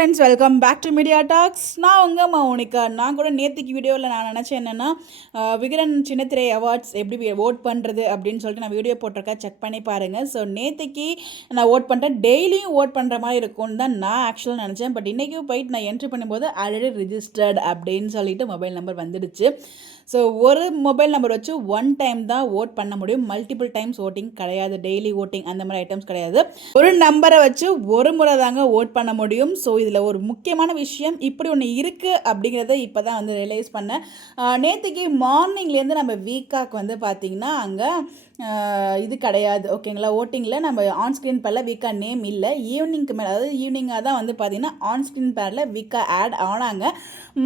Friends, welcome back to Media Talks. நான் உங்கள் மௌனிகா. நான் கூட நேற்றுக்கு வீடியோவில் நான் நினச்சேன் என்னென்னா, விகடன் சின்னத்திரை அவார்ட்ஸ் எப்படி ஓட் பண்ணுறது அப்படின்னு சொல்லிட்டு நான் வீடியோ போட்டிருக்கேன், செக் பண்ணி பாருங்கள். ஸோ நேற்றுக்கு நான் ஓட் பண்ணுறேன், டெய்லியும் ஓட் பண்ணுற மாதிரி இருக்கும்னு தான் நான் ஆக்சுவலாக நினச்சேன். பட் இன்றைக்கும் போயிட்டு நான் என்ட்ரி பண்ணும்போது ஆல்ரெடி ரிஜிஸ்டர்ட் அப்படின்னு சொல்லிட்டு மொபைல் நம்பர் வந்துடுச்சு. ஸோ ஒரு மொபைல் நம்பர் வச்சு ஒன் டைம் தான் ஓட் பண்ண முடியும். மல்டிபிள் டைம்ஸ் ஓட்டிங் கிடையாது, டெய்லி ஓட்டிங் அந்த மாதிரி ஐட்டம்ஸ் கிடையாது. ஒரு நம்பரை வச்சு ஒரு முறை தாங்க ஓட் பண்ண முடியும். ஸோ இதில் ஒரு முக்கியமான விஷயம் இப்படி ஒன்று இருக்குது அப்படிங்கிறத இப்போ தான் வந்து ரியலைஸ் பண்ணேன். நேற்றுக்கு மார்னிங்லேருந்து நம்ம வீக்காக்கு வந்து பார்த்திங்கன்னா அங்கே இது கிடையாது, ஓகேங்களா. ஓட்டிங்கில் நம்ம ஆன்ஸ்க்ரீன் பேரில் வீக்கா நேம் இல்லை. ஈவினிங்க்கு மேலே, அதாவது ஈவினிங்காக தான் வந்து பார்த்திங்கன்னா ஆன்ஸ்க்ரீன் பேரில் வீக்கா ஆட் ஆனாங்க.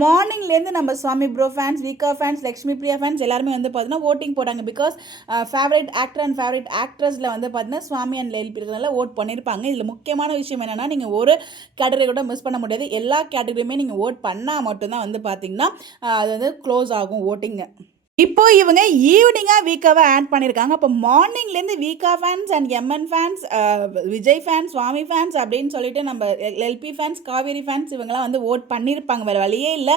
மார்னிங்லேருந்து நம்ம சுவாமி ப்ரோ ஃபேன்ஸ், வீக்கா ஃபேன்ஸ், லக்ஷ்மி பிரியா ஃபேன்ஸ் எல்லாருமே வந்து பார்த்தீங்கன்னா ஓட்டிங் போட்டாங்க. Because favourite actor and favourite ஆக்ட்ரஸில் வந்து பார்த்தீங்கன்னா சுவாமி அண்ட் லேல் இருக்கிறதுனால ஓட் பண்ணியிருப்பாங்க. இதில் முக்கியமான விஷயம் என்னென்னா, நீங்கள் ஒரு கேட்டகரி கூட மிஸ் பண்ண முடியாது. எல்லா கேட்டகரியுமே நீங்கள் ஓட் பண்ணால் மட்டும்தான் வந்து பார்த்திங்கன்னா அது வந்து க்ளோஸ் ஆகும் ஓட்டிங்கு. இப்போ இவங்க ஈவினிங்காக வீக்காவை ஆட் பண்ணியிருக்காங்க. அப்போ மார்னிங்லேருந்து வீக்கா fans and M N fans, Vijay fans, Swami fans அப்படின்னு சொல்லிட்டு நம்ம எல்பி ஃபேன்ஸ், காவேரி ஃபேன்ஸ் இவங்கெல்லாம் வந்து ஓட் பண்ணியிருப்பாங்க. வேறு வழியே இல்லை,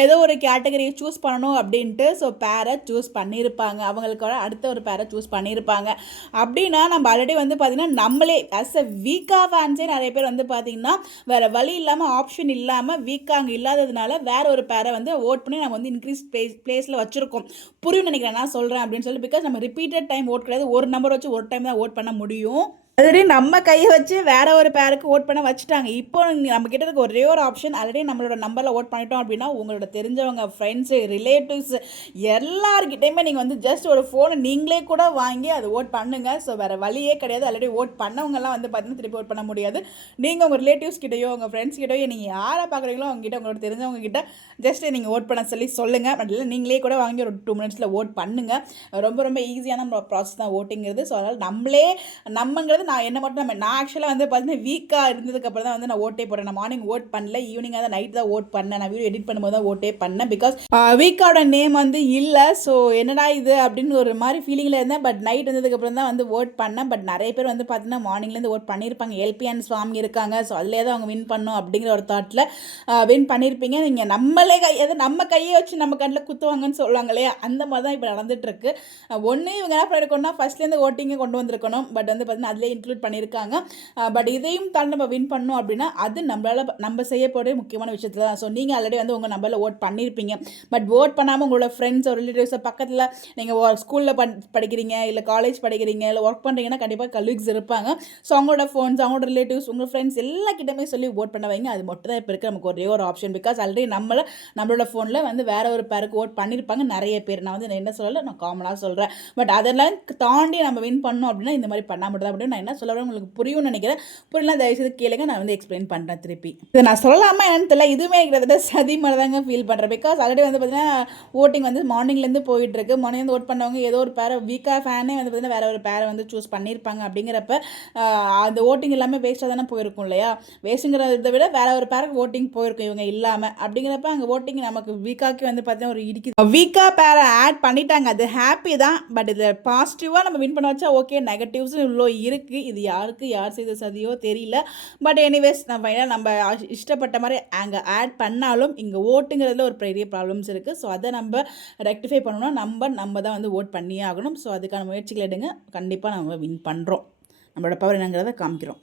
ஏதோ ஒரு கேட்டகரியை சூஸ் பண்ணணும் அப்படின்ட்டு. ஸோ பேரை சூஸ் பண்ணியிருப்பாங்க, அவங்களுக்கோட அடுத்த ஒரு பேரை சூஸ் பண்ணியிருப்பாங்க. அப்படின்னா நம்ம ஆல்ரெடி வந்து பார்த்திங்கன்னா நம்மளே அஸ் அ வீக்கா ஃபேன்ஸே நிறைய பேர் வந்து பார்த்திங்கன்னா வேறு வழி இல்லாமல், ஆப்ஷன் இல்லாமல், வீக்காக அங்கே இல்லாததுனால வேறு ஒரு பேரை வந்து ஓட் பண்ணி நம்ம வந்து இன்க்ரீஸ் பிளேஸில் வச்சுருக்கோம். புரியும் நினைக்கிறேன் நான் சொல்கிறேன் அப்படின்னு சொல்லி. பிகாஸ் நம்ம ரிப்பீட்டட் டைம் ஓட் கிடையாது, ஒரு நம்பர் வச்சு ஒரு டைம் தான் ஓட் பண்ண முடியும். ஆல்ரெடி நம்ம கையை வச்சு வேற ஒரு பேருக்கு ஓட் பண்ண வச்சுட்டாங்க. இப்போ நம்ம கிட்ட இருக்க ஒரே ஒரு ஆப்ஷன், ஆல்ரெடி நம்மளோட நம்பரில் ஓட் பண்ணிட்டோம் அப்படின்னா உங்களோட தெரிஞ்சவங்க, ஃப்ரெண்ட்ஸு, ரிலேட்டிவ்ஸ் எல்லாருக்கிட்டையுமே நீங்கள் வந்து ஜஸ்ட் ஒரு ஃபோனை நீங்களே கூட வாங்கி அதை ஓட் பண்ணுங்கள். ஸோ வேறு வழியே கிடையாது. ஆல்ரெடி ஓட் பண்ணவங்கலாம் வந்து பார்த்தீங்கன்னா திருப்பி ஓட் பண்ண முடியாது. நீங்கள் உங்கள் ரிலேட்டிவ்ஸ் கிட்டையோ, உங்கள் ஃப்ரெண்ட்ஸ் கிட்டையோ, நீங்கள் யாரை பார்க்குறீங்களோ அவங்ககிட்ட, உங்களோட தெரிஞ்சவங்க கிட்ட ஜஸ்ட் நீங்கள் ஓட் பண்ண சொல்லி சொல்லுங்கள். பட் இல்லை, நீங்களே கூட வாங்கி ஒரு 2 மினிட்ஸில் ஓட் பண்ணுங்கள். ரொம்ப ரொம்ப ஈஸியான ப்ராசஸ் தான் ஓட்டிங்கிறது. ஸோ அதனால் நம்மளே நம்மங்கிறது நான் என்ன மட்டும் நான் ஆக்சுவலாக வந்து பார்த்தீங்கன்னா வீக்காக இருந்ததுக்கப்புறம் தான் வந்து நான் ஓட்டே போட்டேன். நான் மார்னிங் ஓட் பண்ணல, ஈவினிங்காக தான், நைட் தான் ஓட் பண்ணேன். நான் வீடியோ எடிட் பண்ணும்போது தான் ஓட்டே பண்ணேன். பிகாஸ் வீக்காவோட நேம் வந்து இல்லை. ஸோ என்னடா இது அப்படின்னு ஒரு மாதிரி ஃபீலிங்கில் இருந்தேன். பட் நைட் வந்ததுக்கப்புறம் தான் வந்து ஓட் பண்ணேன். பட் நிறைய பேர் வந்து பார்த்தீங்கன்னா மார்னிங்லேருந்து ஓட் பண்ணியிருப்பாங்க. எல்பி அண்ட் சுவாமி இருக்காங்க. ஸோ அதிலே தான் அவங்க வின் பண்ணணும் அப்படிங்கிற ஒரு தாட்டில் வின் பண்ணியிருப்பீங்க. நீங்கள் நம்மளே நம்ம கையை வச்சு நம்ம கண்ணில் குத்துவாங்கன்னு சொல்லுவாங்க இல்லையா, அந்த மாதிரி தான் இப்போ நடந்துகிட்ருக்கு. ஒன்று இவங்க என்ன பண்ணியிருக்கோம்னா ஃபஸ்ட்லேருந்து ஓட்டிங்கை கொண்டு வந்திருக்கணும். பட் வந்து பார்த்தீங்கன்னா அதிலே இன்க்ளூட் பண்ணியிருக்காங்க. பட் இதையும் தாண்டி நம்ம வின் பண்ணோம் அப்படின்னா அது நம்ம செய்யக்கூடிய முக்கியமான விஷயத்தில் தான். ஸோ நீங்கள் ஆல்ரெடி வந்து உங்கள் நம்பரில் ஓட் பண்ணியிருப்பீங்க. பட் ஓட் பண்ணாமல் உங்களோட ஃப்ரெண்ட்ஸ், ரிலேட்டிவ்ஸை பக்கத்தில் நீங்கள் ஸ்கூலில் படிக்கிறீங்க, இல்லை காலேஜ் படிக்கிறீங்க, இல்லை ஒர்க் பண்ணுறீங்கன்னா கண்டிப்பாக கலீக்ஸ் இருப்பாங்க. ஸோ அவங்களோட ஃபோன்ஸ், அவங்களோட ரிலேட்டிவ்ஸ், உங்கள் ஃப்ரெண்ட்ஸ் எல்லாக்கிட்டமே சொல்லி ஓட் பண்ண வைங்க. அது மட்டும் தான் இப்போ இருக்க நமக்கு ஒரே ஒரு ஆப்ஷன். பிகாஸ் ஆல்ரெடி நம்மளோட ஃபோனில் வந்து வேற ஒரு பேருக்கு ஓட் பண்ணியிருப்பாங்க நிறைய பேர். நான் வந்து என்ன சொல்லலை, நான் காமனாக சொல்கிறேன். பட் அதெல்லாம் தாண்டி நம்ம வின் பண்ணோம் அப்படின்னா இந்த மாதிரி பண்ணால் மட்டும் தான் அப்படின்னு நான் என்ன சொல்ல உங்களுக்கு புரியும்னு நினைக்கிறேன். புரியலாம், தயவுசெய்து கேளுங்க, நான் வந்து எக்ஸ்பிளைன் பண்ணுறேன் திருப்பி. இதை நான் சொல்லலாமா என்னன்னு தெரியல, இதுவுமே இருக்கிறத சதி மாதிரி தாங்க ஃபீல் பண்ணுறேன். பிகாஸ் ஆல்ரெடி வந்து பார்த்தீங்கன்னா ஓட்டிங் வந்து மார்னிங்லேருந்து போயிட்டுருக்கு. மார்னிங்லேருந்து ஓட் பண்ணவங்க ஏதோ ஒரு பேரை, வீக்காக ஃபேனே வந்து பார்த்தீங்கன்னா வேறு ஒரு பேரை வந்து சூஸ் பண்ணியிருப்பாங்க. அப்படிங்கிறப்ப அந்த ஓட்டிங் எல்லாமே வேஸ்ட்டாக தானே போயிருக்கும் இல்லையா. வேஸ்ட்டுங்கிறத விட வேறு ஒரு பேருக்கு ஓட்டிங் போயிருக்கும் இவங்க இல்லாமல். அப்படிங்கிறப்ப அங்கே ஓட்டிங் நமக்கு வீக்காக்கு வந்து பார்த்தீங்கன்னா ஒரு இடிக்குது. வீக்காக பேரை ஆட் பண்ணிட்டாங்க, அது ஹாப்பி தான். பட் இதில் பாசிட்டிவாக நம்ம வின் பண்ண வச்சா ஓகே, நெகட்டிவ்ஸும் இவ்வளோ இருக்குது. இது யாருக்கு யார் செய்த சதியோ தெரியல. பட் எனிவேஸ் நம்ம இஷ்டப்பட்ட மாதிரி அங்கே ஆட் பண்ணாலும் இங்கே ஓட்டுங்கிறதுல ஒரு பெரிய ப்ராப்ளம்ஸ் இருக்குது. ஸோ அதை நம்ம ரெக்டிஃபை பண்ணணும்னா நம்ம தான் வந்து ஓட் பண்ணியே ஆகணும். ஸோ அதுக்கான முயற்சிகள் எடுங்க, கண்டிப்பாக நம்ம வின் பண்ணுறோம், நம்மளோட பவர் என்னங்கிறத காமிக்கிறோம்.